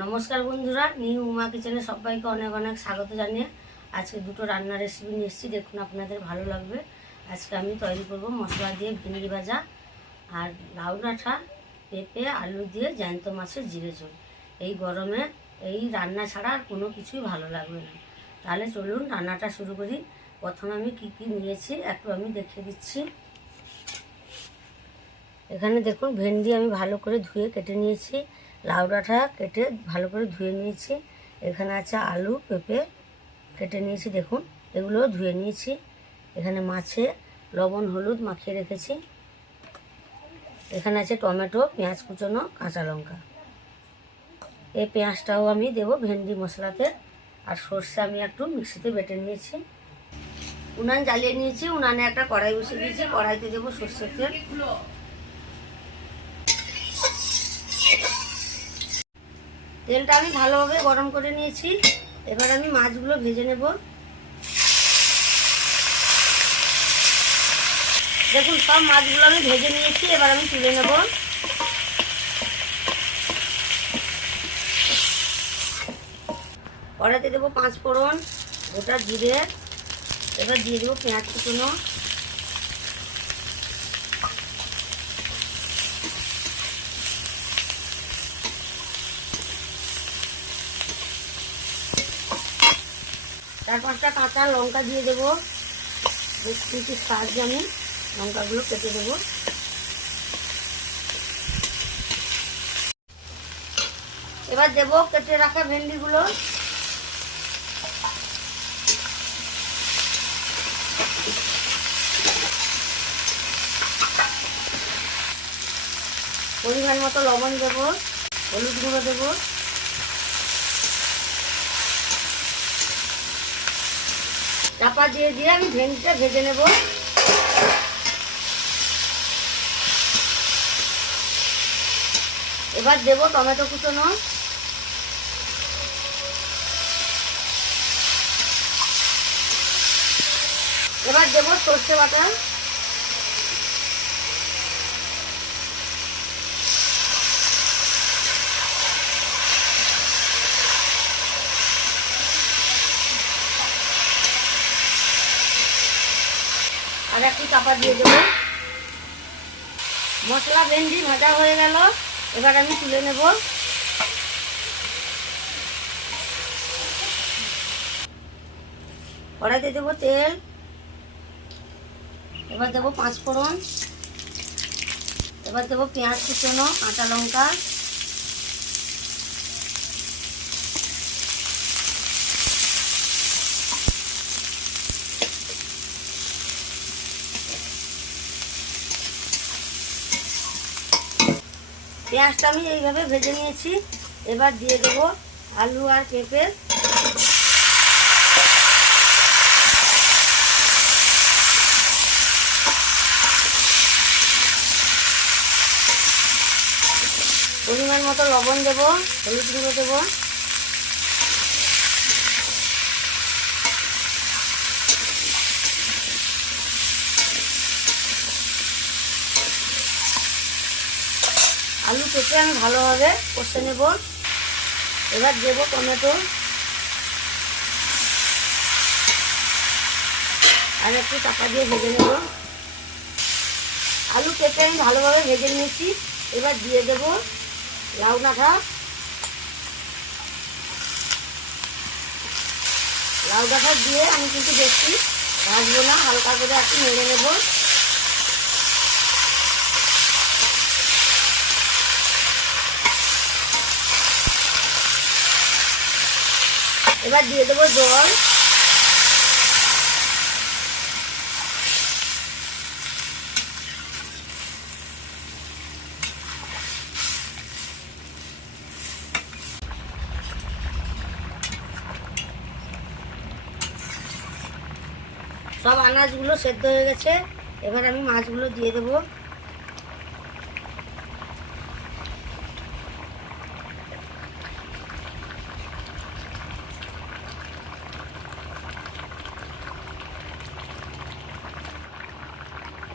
নমস্কার বন্ধুরা, নিউ উমা কিচেনে সবাইকে অনেক অনেক স্বাগত জানিয়ে আজকে দুটো রান্নার রেসিপি নিয়ে এসেছি। দেখুন আপনাদের ভালো লাগবে। আজকে আমি তৈরি করব মশলা দিয়ে ভেন্ডি ভাজা আর লাউ ডাঁটা, পেঁপে, আলু দিয়ে জ্যান্ত মাছের জিরে ঝোল। এই গরমে এই রান্না ছাড়া আর কোনো কিছুই ভালো লাগবে না। তাহলে চলুন রান্নাটা শুরু করি। প্রথমে আমি কি কি নিয়েছি একটু আমি দেখিয়ে দিচ্ছি। এখানে দেখুন ভেন্ডি আমি ভালো করে ধুয়ে কেটে নিয়েছি, লাউ ডাঁটা কেটে ভালো করে ধুয়ে নিয়েছি। এখানে আছে আলু, পেঁপে কেটে নিয়েছি, দেখুন এগুলোও ধুয়ে নিয়েছি। এখানে মাছে লবণ হলুদ মাখিয়ে রেখেছি। এখানে আছে টমেটো, পেঁয়াজ কুচনো, কাঁচা লঙ্কা। এই পেঁয়াজটাও আমি দেবো ভেন্ডি মশলাতে। আর সর্ষে আমি একটু মিক্সিতে বেটে নিয়েছি। উনান জ্বালিয়ে নিয়েছি, উনানে একটা কড়াই বসিয়ে দিয়েছি। কড়াইতে দেবো সর্ষের তেল। তেলটা আমি ভালোভাবে গরম করে নিয়েছি। এবার আমি মাছগুলো ভেজে নেব। দেখুন সব মাছগুলো আমি ভেজে নিয়েছি, এবার আমি তুলে নেব। কড়াইতে দেবো 5 ফোড়ন, গোটা জিরে, এবার দিয়ে দেবো পেঁয়াজ কুচনো, চার 5টা কাঁচা লঙ্কা দিয়ে দেবো। বেশ কিছু সাহায্যে আমি লঙ্কাগুলো কেটে দেবো। এবার দেবো কেটে রাখা ভেন্ডিগুলো। পরিমাণ মতো লবণ দেবো, হলুদ গুঁড়ো দেবো, চাপা দিয়ে দিয়ে আমি ভেন্ডিটা ভেজে নেব। এবার দেবো টমেটো কুচনো, এবার দেবো সর্ষে বাটা, আর একটু চাপা দিয়ে দেবো। মশলা ভেন্ডি ভাজা হয়ে গেল, এবার আমি তুলে নেব। কড়াইতে দেবো তেল, এবার দেবো 5 ফোড়ন, এবার দেবো পেঁয়াজ কুচনো, কাঁচা লঙ্কা, পেঁয়াজটা আমি এইভাবে ভেজে নিয়েছি। এবার দিয়ে দেবো আলু আর পেঁপে, পরিমাণ মতো লবণ দেবো, হলুদ গুঁড়ো দেবো, আলু পেঁপে আমি ভালোভাবে কষে নেব। এবার দেবো টমেটো আর একটু চাপা দিয়ে ভেজে নেব। আলু পেঁপে আমি ভালোভাবে ভেজে নিয়েছি। এবার দিয়ে দেবো লাউ ডাঁটা। লাউ ডাঁটা দিয়ে আমি কিন্তু বেশি ভাজবো না, হালকা করে একটু নেড়ে নেব। এবার দিয়ে দেবো জল। সব আনাজগুলো সেদ্ধ হয়ে গেছে, এবার আমি মাছগুলো দিয়ে দেবো।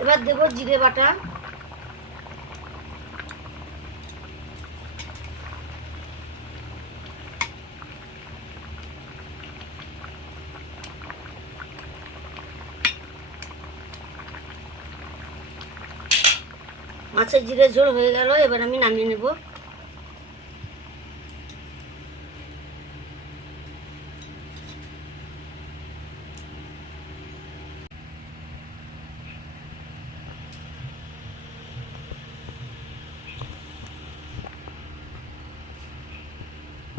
এবার দেবো জিরে বাটা, মাছের জিরে ঝোল হয়ে গেল, এবার আমি নামিয়ে নেব।